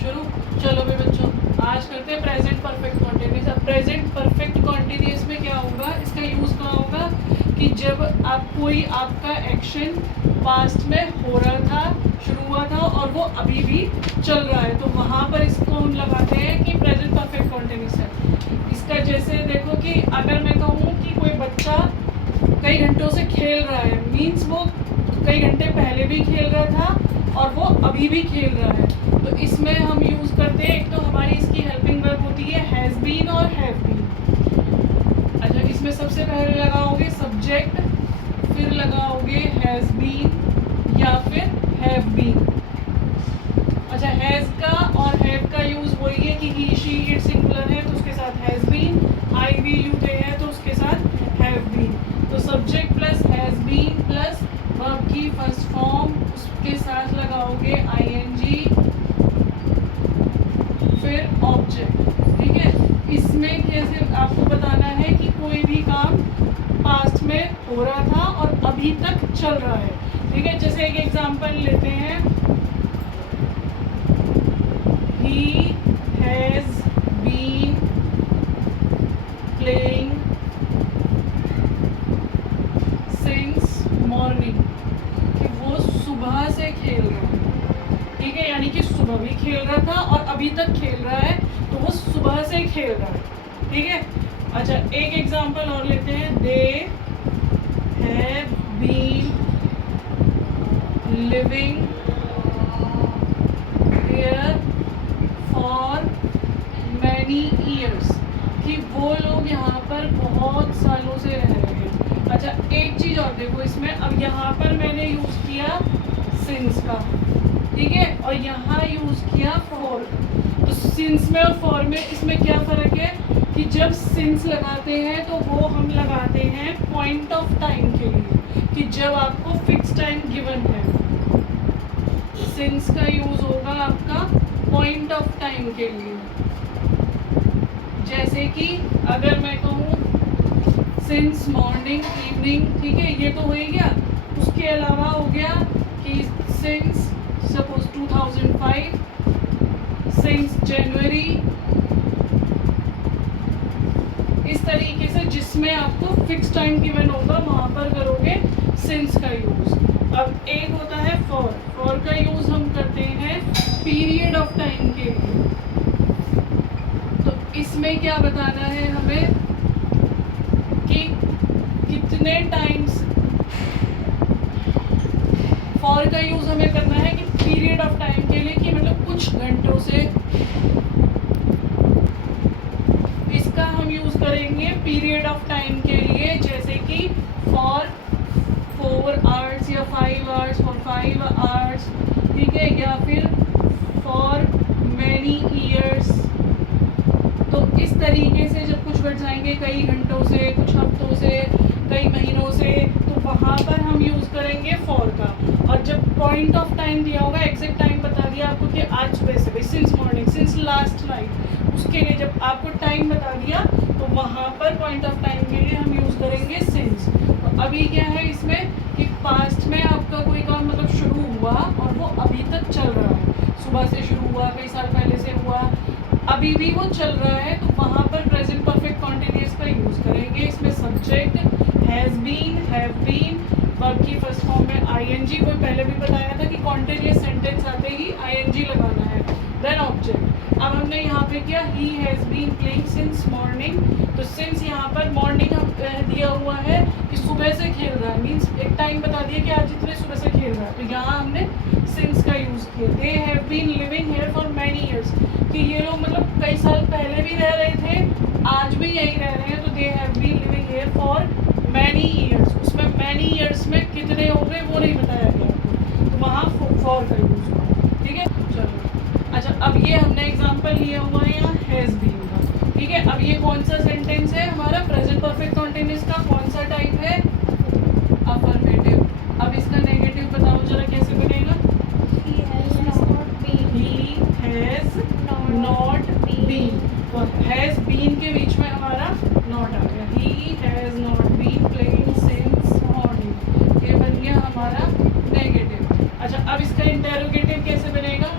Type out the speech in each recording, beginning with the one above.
शुरू। चलो भाई बच्चों, आज करते हैं प्रेजेंट परफेक्ट कॉन्टिन्यूस। अब प्रेजेंट परफेक्ट कॉन्टिन्यूस में क्या होगा, इसका यूज़ कहाँ होगा कि जब आप कोई आपका एक्शन पास्ट में हो रहा था, शुरू हुआ था और वो अभी भी चल रहा है, तो वहाँ पर इसको हम लगाते हैं कि प्रेजेंट परफेक्ट कॉन्टिन्यूस है। इसका जैसे देखो कि अगर मैं कहूँ कि कोई बच्चा कई घंटों से खेल रहा है, मीन्स वो कई घंटे पहले भी खेल रहा था और वो अभी भी खेल रहा है, तो इसमें हम यूज़ करते हैं, एक तो हमारी इसकी हेल्पिंग वर्ब होती है हैज़ बीन और हैव बीन। अच्छा, इसमें सबसे पहले लगाओगे सब्जेक्ट, फिर लगाओगे हैज़ बीन या फिर हैव बीन। अच्छा, हैज़ का और हैव का यूज़ वही है कि ही शी इट सिंगुलर है तो उसके साथ has been, I we you they है तो उसके साथ हैव बीन। तो subject plus has been plus verb की फर्स्ट फॉर्म, उसके साथ लगाओगे आईएनजी फिर ऑब्जेक्ट। ठीक है, इसमें कैसे आपको बताना है कि कोई भी काम पास्ट में हो रहा था और अभी तक चल रहा है। ठीक है, जैसे एक एग्जांपल लेते हैं, he has been playing since morning, कि वो सुबह से खेल रहा है। ठीक है, यानी कि सुबह भी खेल रहा था और अभी तक खेल रहा है, तो वो सुबह से खेल रहा है। ठीक है, अच्छा एक एग्जांपल और लेते हैं, they have been living here for many years, कि वो लोग यहाँ पर बहुत सालों से रह रहे हैं। अच्छा, एक चीज़ और देखो इसमें, अब यहाँ पर मैंने यूज़ किया सिंस का, ठीक है, और यहाँ यूज़ किया फॉर। तो सिंस में और फॉर में इसमें क्या फ़र्क है कि जब सिंस लगाते हैं तो वो हम लगाते हैं पॉइंट ऑफ टाइम के लिए, कि जब आपको फिक्स टाइम गिवन है। सिंस का यूज़ होगा आपका पॉइंट ऑफ टाइम के लिए, जैसे कि अगर मैं कहूँ सिंस मॉर्निंग इवनिंग, ठीक है, ये तो हो ही गया। उसके अलावा हो गया कि सिंस सपोज 2005, सिंस जनवरी, इस तरीके से जिसमें आपको फिक्स टाइम गिवन होगा वहाँ पर करोगे सिंस का यूज़। अब एक होता है फॉर, फॉर का यूज़ हम करते हैं पीरियड ऑफ टाइम के लिए। तो इसमें क्या बताना है हमें कि कितने टाइम्स, फॉर का यूज़ हमें करना है कि पीरियड ऑफ टाइम के लिए, कि मतलब कुछ घंटों से। इसका हम यूज़ करेंगे पीरियड ऑफ टाइम के लिए, जैसे कि फॉर 4 आवर्स या 5 आवर्स, फॉर 5 आवर्स, ठीक है, या फिर फॉर मैनी ईयर्स। तो इस तरीके से जब कुछ बढ़ जाएंगे कई घंटों से, कुछ हफ्तों से, कई महीनों से, तो वहाँ पर हम यूज़ करेंगे फॉर का। और जब पॉइंट ऑफ टाइम दिया होगा, एग्जैक्ट टाइम बता दिया आपको कि आज सुबह से भाई since morning, since last night, उसके लिए जब आपको टाइम बता दिया तो वहाँ पर पॉइंट ऑफ टाइम के लिए हम यूज़ करेंगे सिंस। तो अभी क्या है इसमें कि पास्ट में आपका कोई काम मतलब शुरू हुआ और वो अभी तक चल रहा है, सुबह से शुरू हुआ, कई साल पहले से हुआ, अभी भी वो चल रहा है, तो वहाँ पर प्रेजेंट परफेक्ट कॉन्टिन्यूस का यूज़ करेंगे। इसमें subject has been, have been, verb की फर्स्ट फॉर्म में आईएनजी, वो पहले भी बताया था कि कॉन्टिन्यूस सेंटेंस आते ही आईएनजी लगाना है, देन ऑब्जेक्ट। अब हमने यहाँ पे किया he has been playing since morning, तो सिंस यहाँ पर मॉर्निंग हम दिया हुआ है कि सुबह से खेल रहा है, मीन्स एक टाइम बता दिया कि आज इतने सुबह से खेल रहा है, तो यहाँ हमने सिंस का यूज़ किया। They have been living here for many years, कि ये लोग मतलब कई साल पहले भी रह रहे थे, आज भी यहीं रह रहे हैं, तो they have been living here for many years. उसमें मैनी ईयर्स में कितने हो गए वो नहीं बताया गया आपको, तो वहाँ फॉर का यूज़ हुआ। ठीक है, चलो अच्छा, अब ये हमने एग्जांपल लिया हुआ है यहाँ हैज़ बीन का। ठीक है, अब ये कौन सा सेंटेंस है हमारा प्रेजेंट परफेक्ट कॉन्टिन्यूस का, कौन सा टाइप है, अफर्मेटिव। अब इसका नेगेटिव बताओ जरा कैसे बनेगा, He has not been. He has not been, तो हैज़ बीन के बीच में हमारा नॉट आ गया, he has not been playing since morning, ये बन गया हमारा नेगेटिव। अच्छा, अब इसका इंटेरोगेटिव कैसे बनेगा,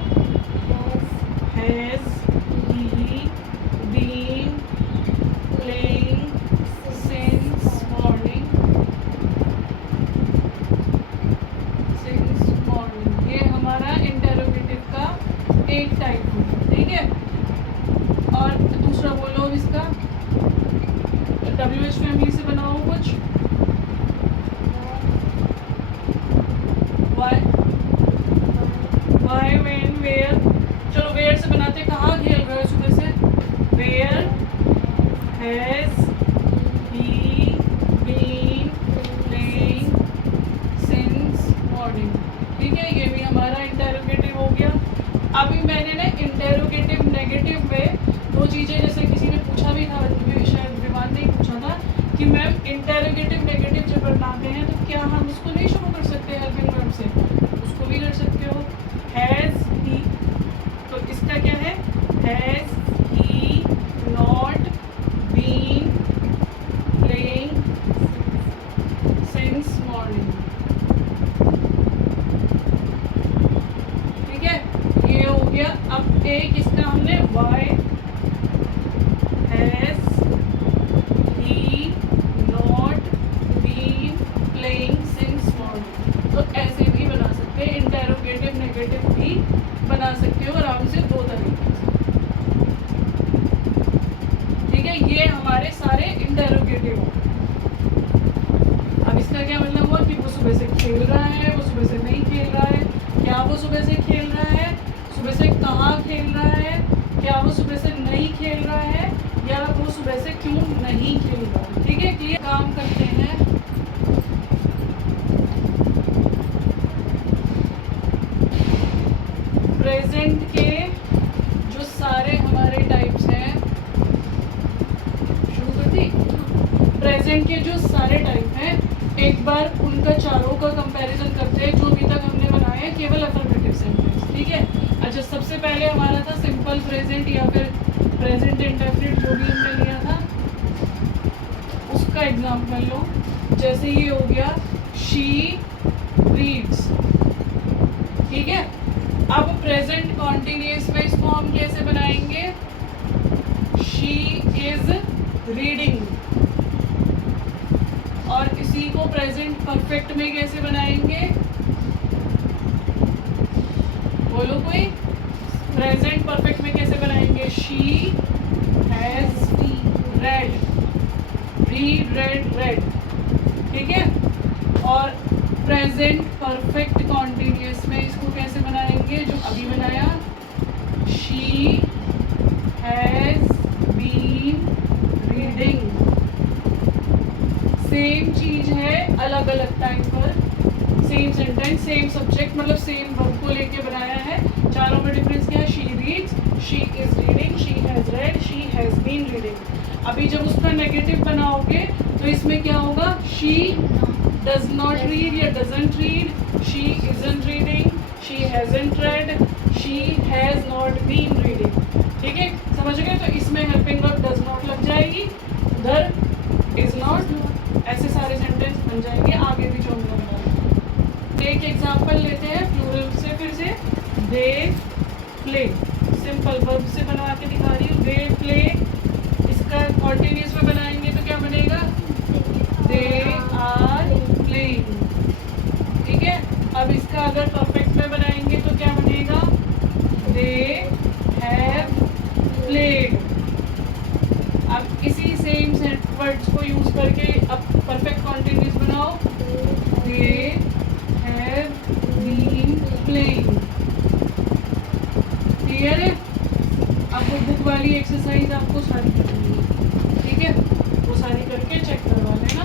एक टाइप होगा, ठीक है। और दूसरा बोलो अब इसका WH फैमिली से बनाओ कुछ। वाई वेन वेयर, चलो वेयर से बनाते, कहाँ खेल रहे हो सुबह से। Where has he been playing since morning, ठीक है। ये भी हमारा इंटेरोगेटिव हो गया। अभी मैंने ना इंटेरोगेटिव नेगेटिव में दो चीज़ें, जैसे किसी ने पूछा भी था, शायद विमान ने ही पूछा था कि मैम इंटेरोगेटिव नेगेटिव जब बनाते हैं तो क्या हम उसको नहीं शुरू कर सकते हेल्पिंग वर्ब से? उसको भी कर सकते हो। हैज़ ही, तो इसका क्या है, has he not been playing since morning, ठीक है। ये हो गया। अब एक इसका हमने why has he not been playing since morning, तो ऐसे भी बना सकते हैं, इंटेरोगेटिव नेगेटिव भी बना सकते हो आराम से, दो तरीके से, ठीक है। ये हमारे सारे इंटेरोगेटिव हो। अब इसका क्या मतलब हुआ कि वो सुबह से खेल रहा है, वो सुबह से नहीं खेल रहा है, क्या वो सुबह से खेल रहा है, सुबह से कहाँ खेल रहा है, क्या वो सुबह से नहीं खेल रहा है, या वो सुबह से क्यों नहीं खेल रहा है, ठीक है। क्लियर। काम करते हैं। प्रेजेंट के जो सारे हमारे टाइप्स हैं, शुरू कर दी। प्रेजेंट के जो सारे टाइप हैं, एक बार उनका चारों का कंपैरिजन करते हैं जो अभी तक हमने बनाए हैं, केवल अफर्मेटिव सेंटेंस, ठीक है। अच्छा, सबसे पहले हमारा था सिंपल प्रेजेंट या फिर प्रेजेंट इंडेफिनिट, जो भी हमने लिया था उसका एग्जाम्पल लो। जैसे ये हो गया शी रीड्स, ठीक है। अब प्रेजेंट कॉन्टिन्यूअस में इसको हम कैसे बनाएंगे, शी इज रीडिंग। और इसी को प्रेजेंट परफेक्ट में कैसे बनाएंगे, बोलो कोई। प्रेजेंट परफेक्ट में कैसे बनाएंगे, she has red, read red red, ठीक है। और प्रेजेंट परफेक्ट कॉन्टिन्यूअस में इसको कैसे बनाएंगे, जो अभी बनाया, she has been reading. Same चीज है, अलग अलग टाइम पर, सेम सेंटेंस, सेम सब्जेक्ट, मतलब सेम वर्ब को लेके बनाया है। चारों में डिफरेंस क्या है, she reads, she is reading, she has read, she has been reading. अभी जब उसका नेगेटिव बनाओगे तो इसमें क्या होगा, शी does not read या doesn't read, she isn't reading, she hasn't read, she has not been reading, ठीक है। समझ गए। तो इसमें हेल्पिंग वर्ब does not लग जाएगी, उधर is not, ऐसे सारे सेंटेंस बन जाएंगे। आगे भी जो हमने बनाया, एक एग्जांपल लेते हैं प्लूरल से फिर से। दे प्ले, सिंपल वर्ब से बना के दिखा रही हूँ। दे प्ले, इसका कॉन्टिन्यूअस में बनाएंगे तो क्या बनेगा, दे आर प्लेइंग, ठीक है। अब इसका अगर परफेक्ट में बनाएंगे तो क्या बनेगा, दे हैव प्लेड। अब इसी सेम वर्ड्स को यूज करके अब परफेक्ट कॉन्टिन्यूअस बनाओ, they have been playing, clear है। अब वो बुक वाली एक्सरसाइज आपको सारी करनी है, ठीक है, वो सारी करके चेक करवा लेना।